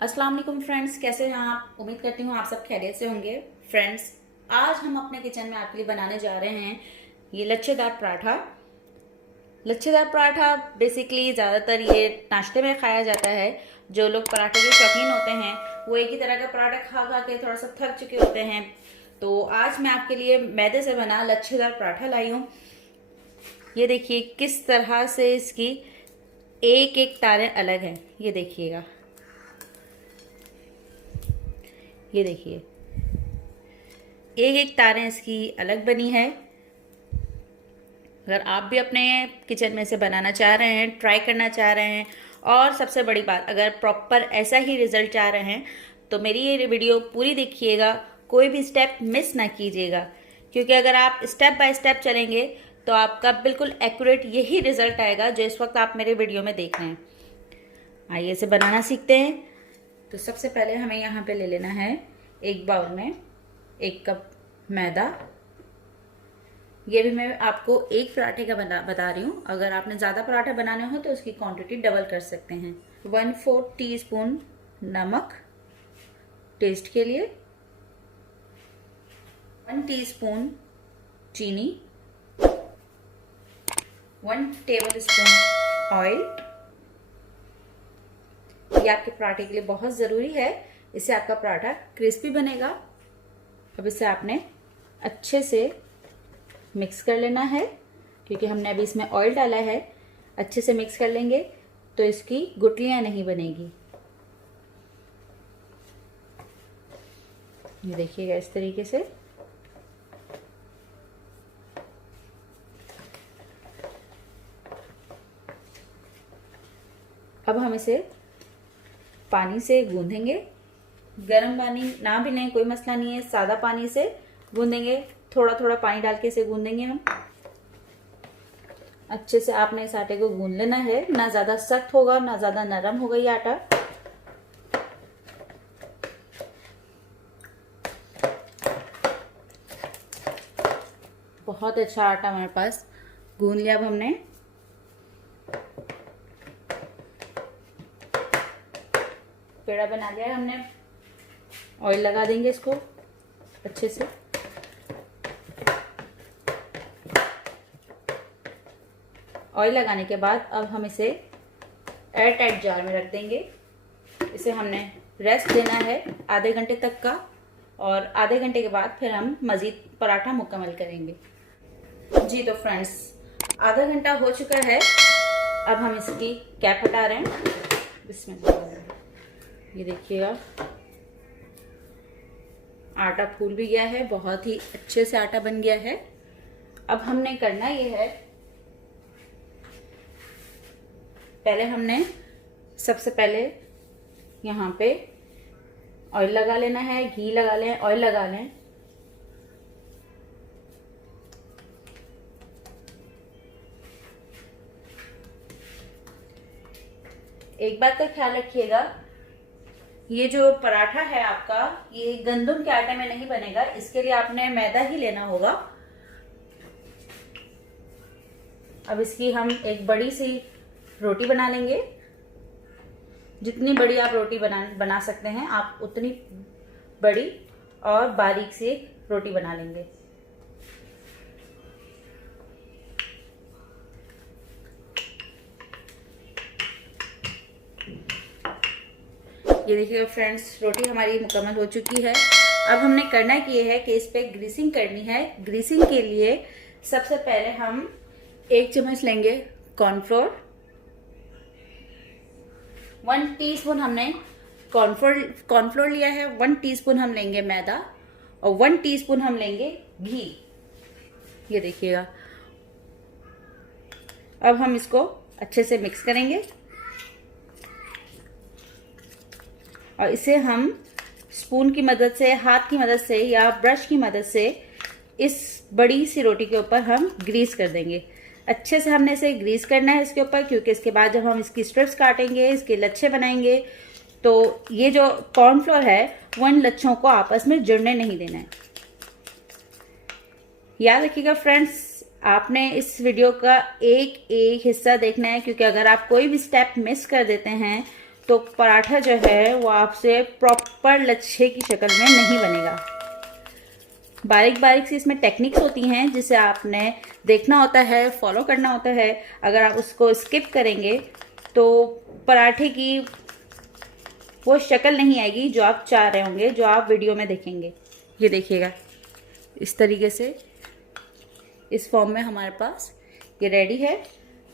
अस्सलाम वालेकुम फ्रेंड्स, कैसे हैं आप। उम्मीद करती हूँ आप सब खैरियत से होंगे। फ्रेंड्स, आज हम अपने किचन में आपके लिए बनाने जा रहे हैं ये लच्छेदार पराठा। लच्छेदार पराठा बेसिकली ज़्यादातर ये नाश्ते में खाया जाता है। जो लोग पराठे के शौकीन होते हैं वो एक ही तरह का पराठा खा खा के थोड़ा सा थक चुके होते हैं। तो आज मैं आपके लिए मैदे से बना लच्छेदार पराठा लाई हूँ। ये देखिए किस तरह से इसकी एक एक तारें अलग हैं। ये देखिएगा, ये देखिए एक एक तारें इसकी अलग बनी है। अगर आप भी अपने किचन में से बनाना चाह रहे हैं, ट्राई करना चाह रहे हैं, और सबसे बड़ी बात अगर प्रॉपर ऐसा ही रिजल्ट चाह रहे हैं तो मेरी ये वीडियो पूरी देखिएगा, कोई भी स्टेप मिस ना कीजिएगा। क्योंकि अगर आप स्टेप बाय स्टेप चलेंगे तो आपका बिल्कुल एक्यूरेट यही रिजल्ट आएगा जो इस वक्त आप मेरे वीडियो में देख रहे हैं। आइए इसे बनाना सीखते हैं। तो सबसे पहले हमें यहाँ पे ले लेना है एक बाउल में 1 कप मैदा। ये भी मैं आपको एक पराठे का बता रही हूँ। अगर आपने ज़्यादा पराठे बनाने हो तो उसकी क्वांटिटी डबल कर सकते हैं। 1/4 टीस्पून नमक टेस्ट के लिए, 1 टीस्पून चीनी, 1 टेबल स्पून ऑयल। ये आपके पराठे के लिए बहुत ज़रूरी है, इससे आपका पराठा क्रिस्पी बनेगा। अब इसे आपने अच्छे से मिक्स कर लेना है, क्योंकि हमने अभी इसमें ऑयल डाला है। अच्छे से मिक्स कर लेंगे तो इसकी गुठलियां नहीं बनेगी। ये देखिएगा इस तरीके से। अब हम इसे पानी से गूंदेंगे। गर्म पानी ना भी लें, कोई मसला नहीं है, सादा पानी से गूंदेंगे। थोड़ा थोड़ा पानी डाल के इसे गूंदेंगे हम। अच्छे से आपने इस आटे को गूंद लेना है, ना ज्यादा सख्त होगा ना ज्यादा नरम होगा ये आटा। बहुत अच्छा आटा हमारे पास गूंद लिया। अब हमने पेड़ा बना लिया है। हमने ऑयल लगा देंगे इसको अच्छे से। ऑयल लगाने के बाद अब हम इसे एयर टाइट जार में रख देंगे। इसे हमने रेस्ट देना है आधे घंटे तक का, और आधे घंटे के बाद फिर हम मज़ीद पराठा मुकम्मल करेंगे। जी तो फ्रेंड्स, आधा घंटा हो चुका है। अब हम इसकी कैप हटा रहे हैं। बिस्मिल्लाह। ये देखिएगा आटा फूल भी गया है, बहुत ही अच्छे से आटा बन गया है। अब हमने करना ये है, पहले हमने सबसे पहले यहाँ पे ऑयल लगा लेना है। घी लगा लें, ऑयल लगा लें। एक बात का ख्याल रखिएगा, ये जो पराठा है आपका ये गंदम के आटे में नहीं बनेगा, इसके लिए आपने मैदा ही लेना होगा। अब इसकी हम एक बड़ी सी रोटी बना लेंगे। जितनी बड़ी आप रोटी बना सकते हैं आप उतनी बड़ी और बारीक सी रोटी बना लेंगे। ये देखिए फ्रेंड्स, रोटी हमारी मुकम्मल हो चुकी है। अब हमने करना ये है कि इस पे ग्रीसिंग करनी है। ग्रीसिंग के लिए सबसे पहले हम 1 चम्मच लेंगे कॉर्नफ्लोर। 1 टीस्पून हमने कॉर्नफ्लोर लिया है। 1 टीस्पून हम लेंगे मैदा, और 1 टीस्पून हम लेंगे घी। ये देखिएगा। अब हम इसको अच्छे से मिक्स करेंगे, और इसे हम स्पून की मदद से, हाथ की मदद से या ब्रश की मदद से इस बड़ी सी रोटी के ऊपर हम ग्रीस कर देंगे। अच्छे से हमने इसे ग्रीस करना है इसके ऊपर, क्योंकि इसके बाद जब हम इसकी स्ट्रिप्स काटेंगे, इसके लच्छे बनाएंगे, तो ये जो कॉर्नफ्लोर है वो इन लच्छों को आपस में जुड़ने नहीं देना है। याद रखिएगा फ्रेंड्स, आपने इस वीडियो का एक एक हिस्सा देखना है, क्योंकि अगर आप कोई भी स्टेप मिस कर देते हैं तो पराठा जो है वो आपसे प्रॉपर लच्छे की शक्ल में नहीं बनेगा। बारीक बारीक सी इसमें टेक्निक्स होती हैं जिसे आपने देखना होता है, फॉलो करना होता है। अगर आप उसको स्किप करेंगे तो पराठे की वो शक्ल नहीं आएगी जो आप चाह रहे होंगे, जो आप वीडियो में देखेंगे। ये देखिएगा, इस तरीके से इस फॉर्म में हमारे पास ये रेडी है।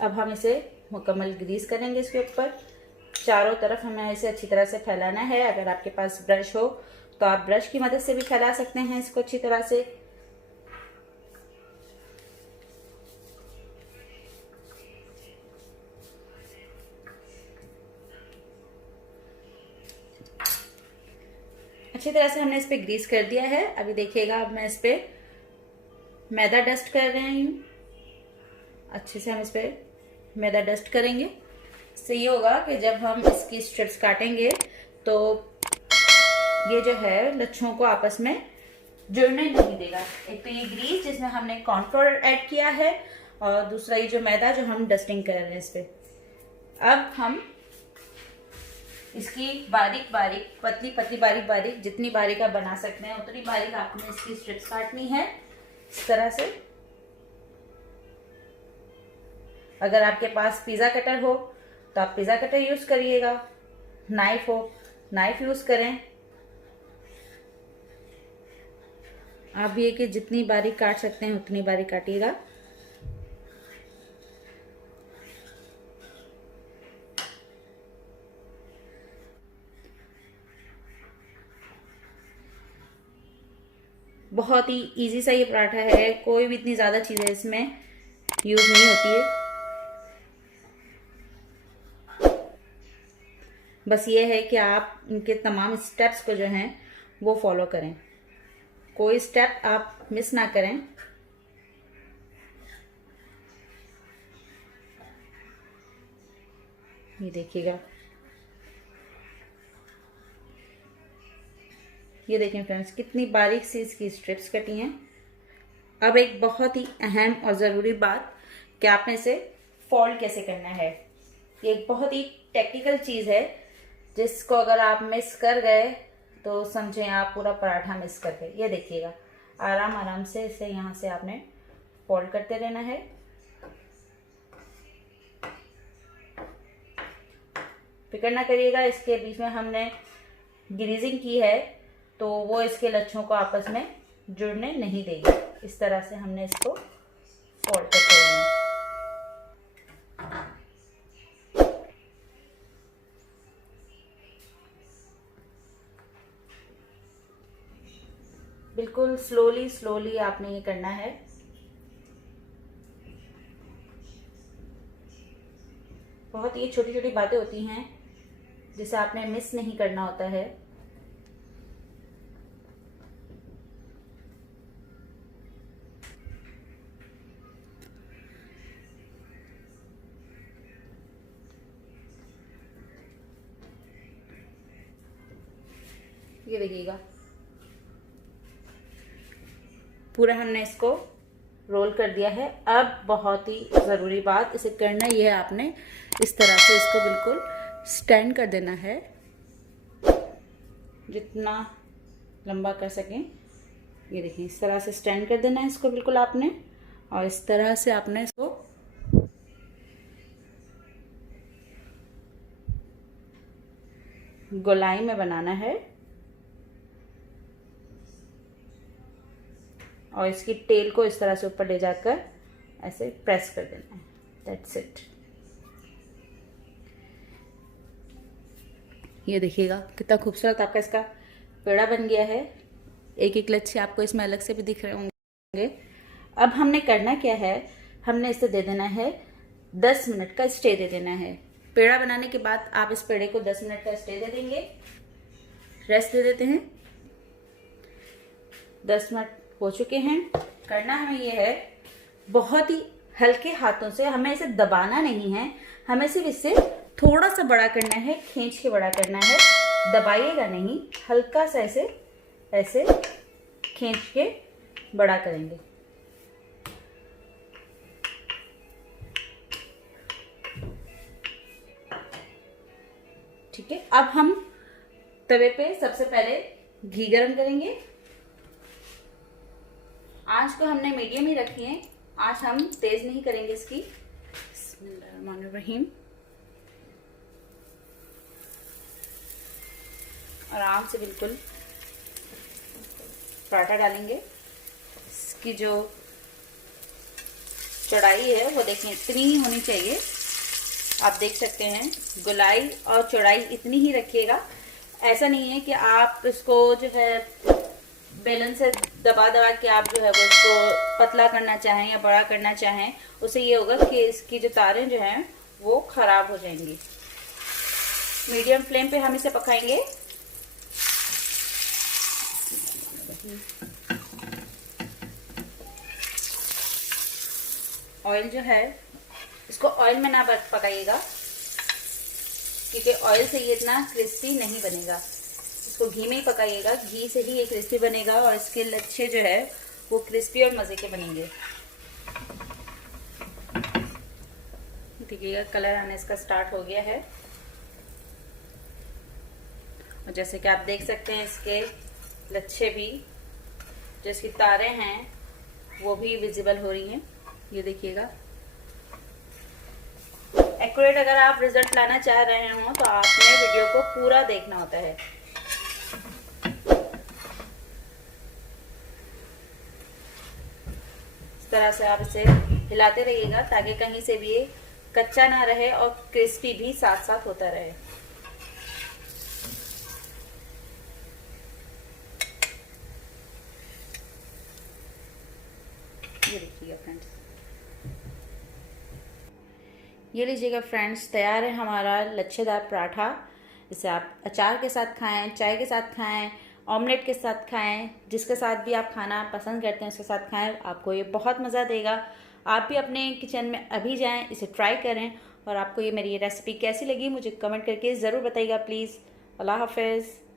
अब हम इसे मुकम्मल ग्रीस करेंगे इसके ऊपर। चारों तरफ हमें इसे अच्छी तरह से फैलाना है। अगर आपके पास ब्रश हो तो आप ब्रश की मदद से भी फैला सकते हैं इसको अच्छी तरह से। अच्छी तरह से हमने इस पे ग्रीस कर दिया है। अभी देखिएगा, अब मैं इस पे मैदा डस्ट कर रही हूँ। अच्छे से हम इस पे मैदा डस्ट करेंगे। इससे ये होगा कि जब हम इसकी स्ट्रिप्स काटेंगे तो ये जो है लच्छों को आपस में जुड़ने नहीं देगा। एक तो ये ग्रीस जिसमें हमने कॉर्नफ्लोर ऐड किया है, और दूसरा ये जो मैदा जो हम डस्टिंग कर रहे हैं इस पे। अब हम इसकी बारीक बारीक, पतली पतली, बारीक बारीक, जितनी बारीक आप बना सकते हैं उतनी बारीक आपने इसकी स्ट्रिप्स काटनी है इस तरह से। अगर आपके पास पिज़्ज़ा कटर हो तो आप पिज़्ज़ा कटर यूज़ करिएगा, नाइफ हो नाइफ यूज़ करें। आप भी ये कि जितनी बारीक काट सकते हैं उतनी बारीक काटिएगा। बहुत ही इजी सा ये पराठा है, कोई भी इतनी ज़्यादा चीज़ें इसमें यूज़ नहीं होती है। बस ये है कि आप इनके तमाम स्टेप्स को जो हैं वो फॉलो करें, कोई स्टेप आप मिस ना करें। ये देखिएगा, ये देखें फ्रेंड्स, कितनी बारीक सी इसकी स्ट्रिप्स कटी हैं। अब एक बहुत ही अहम और ज़रूरी बात कि आपने इसे फोल्ड कैसे करना है। ये एक बहुत ही टेक्निकल चीज़ है जिसको अगर आप मिस कर गए तो समझें आप पूरा पराठा मिस कर गए। ये देखिएगा, आराम आराम से इसे यहाँ से आपने फोल्ड करते रहना है। फिक्र ना करिएगा, इसके बीच में हमने ग्रीजिंग की है तो वो इसके लच्छों को आपस में जुड़ने नहीं देगी। इस तरह से हमने इसको फोल्ड करते रहना है। बिल्कुल स्लोली स्लोली आपने ये करना है। बहुत ये छोटी छोटी बातें होती हैं जिसे आपने मिस नहीं करना होता है। ये देखिएगा, पूरा हमने इसको रोल कर दिया है। अब बहुत ही ज़रूरी बात इसे करना ये है, आपने इस तरह से इसको बिल्कुल स्टैंड कर देना है, जितना लंबा कर सकें। ये देखिए, इस तरह से स्टैंड कर देना है इसको बिल्कुल आपने, और इस तरह से आपने इसको गोलाई में बनाना है और इसकी टेल को इस तरह से ऊपर ले जाकर ऐसे प्रेस कर देना है। That's it. ये देखिएगा कितना खूबसूरत आपका इसका पेड़ा बन गया है। एक एक लच्छे आपको इसमें अलग से भी दिख रहे होंगे। अब हमने करना क्या है, हमने इसे दे देना है 10 मिनट का स्टे दे देना है। पेड़ा बनाने के बाद आप इस पेड़े को 10 मिनट का स्टे दे देंगे, रेस्ट दे देते हैं। 10 मिनट हो चुके हैं। करना हमें ये है, बहुत ही हल्के हाथों से, हमें इसे दबाना नहीं है, हमें सिर्फ इसे थोड़ा सा बड़ा करना है, खींच के बड़ा करना है। दबाइएगा नहीं, हल्का सा ऐसे ऐसे खींच के बड़ा करेंगे। ठीक अब हम तवे पे सबसे पहले घी गरम करेंगे। आंच को हमने मीडियम ही रखी है, आंच हम तेज नहीं करेंगे इसकी। बिस्मिल्लाहिर्रहमानिर्रहीम। आराम से बिल्कुल पराठा डालेंगे। इसकी जो चौड़ाई है वो देखिए इतनी ही होनी चाहिए। आप देख सकते हैं गोलाई और चौड़ाई इतनी ही रखिएगा। ऐसा नहीं है कि आप इसको जो है बेलन से दबा दबा के आप जो है वो इसको पतला करना चाहें या बड़ा करना चाहें, उससे ये होगा कि इसकी जो तारें जो हैं वो खराब हो जाएंगी। मीडियम फ्लेम पे हम इसे पकाएंगे। ऑयल जो है इसको ऑयल में ना पकाइएगा, क्योंकि ऑयल से ये इतना क्रिस्पी नहीं बनेगा। इसको घी में ही पकाइएगा, घी से ही ये क्रिस्पी बनेगा और इसके लच्छे जो है वो क्रिस्पी और मज़े के बनेंगे। देखिएगा कलर आने इसका स्टार्ट हो गया है और जैसे कि आप देख सकते हैं इसके लच्छे भी, जो इसकी तारें हैं वो भी विजिबल हो रही हैं। ये देखिएगा। एक्यूरेट अगर आप रिजल्ट लाना चाह रहे हो तो आपने वीडियो को पूरा देखना होता है। इस तरह से आप इसे हिलाते रहिएगा ताकि कहीं से भी ये कच्चा ना रहे और क्रिस्पी भी साथ साथ होता रहे। ये देखिएगा फ्रेंड्स, ये लीजिएगा फ्रेंड्स, तैयार है हमारा लच्छेदार पराठा। इसे आप अचार के साथ खाएं, चाय के साथ खाएं, ऑमलेट के साथ खाएं, जिसके साथ भी आप खाना पसंद करते हैं उसके साथ खाएं। आपको ये बहुत मज़ा देगा। आप भी अपने किचन में अभी जाएं, इसे ट्राई करें और आपको ये मेरी रेसिपी कैसी लगी मुझे कमेंट करके ज़रूर बताइएगा प्लीज़। अल्लाह हाफ़िज़।